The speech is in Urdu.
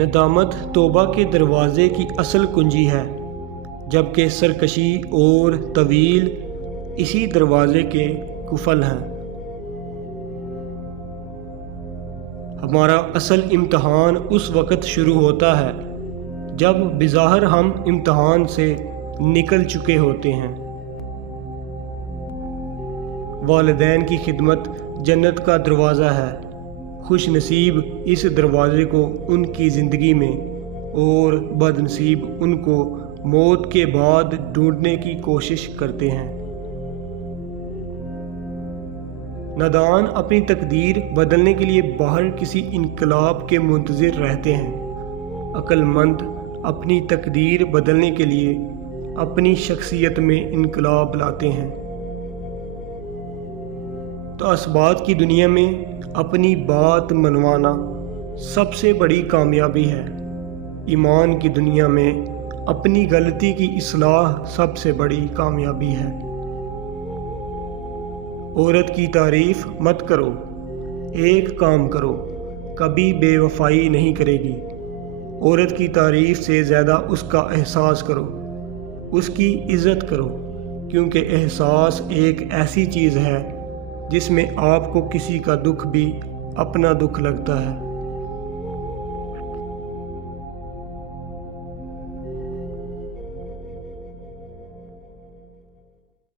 ندامت توبہ کے دروازے کی اصل کنجی ہے، جبکہ سرکشی اور طویل اسی دروازے کے قفل ہیں۔ ہمارا اصل امتحان اس وقت شروع ہوتا ہے جب بظاہر ہم امتحان سے نکل چکے ہوتے ہیں۔ والدین کی خدمت جنت کا دروازہ ہے، خوش نصیب اس دروازے کو ان کی زندگی میں اور بد نصیب ان کو موت کے بعد ڈھونڈنے کی کوشش کرتے ہیں۔ نادان اپنی تقدیر بدلنے کے لیے باہر کسی انقلاب کے منتظر رہتے ہیں، عقل مند اپنی تقدیر بدلنے کے لیے اپنی شخصیت میں انقلاب لاتے ہیں۔ تعصبات کی دنیا میں اپنی بات منوانا سب سے بڑی کامیابی ہے، ایمان کی دنیا میں اپنی غلطی کی اصلاح سب سے بڑی کامیابی ہے۔ عورت کی تعریف مت کرو، ایک کام کرو، کبھی بے وفائی نہیں کرے گی۔ عورت کی تعریف سے زیادہ اس کا احساس کرو، اس کی عزت کرو، کیونکہ احساس ایک ایسی چیز ہے جس میں آپ کو کسی کا دکھ بھی اپنا دکھ لگتا ہے۔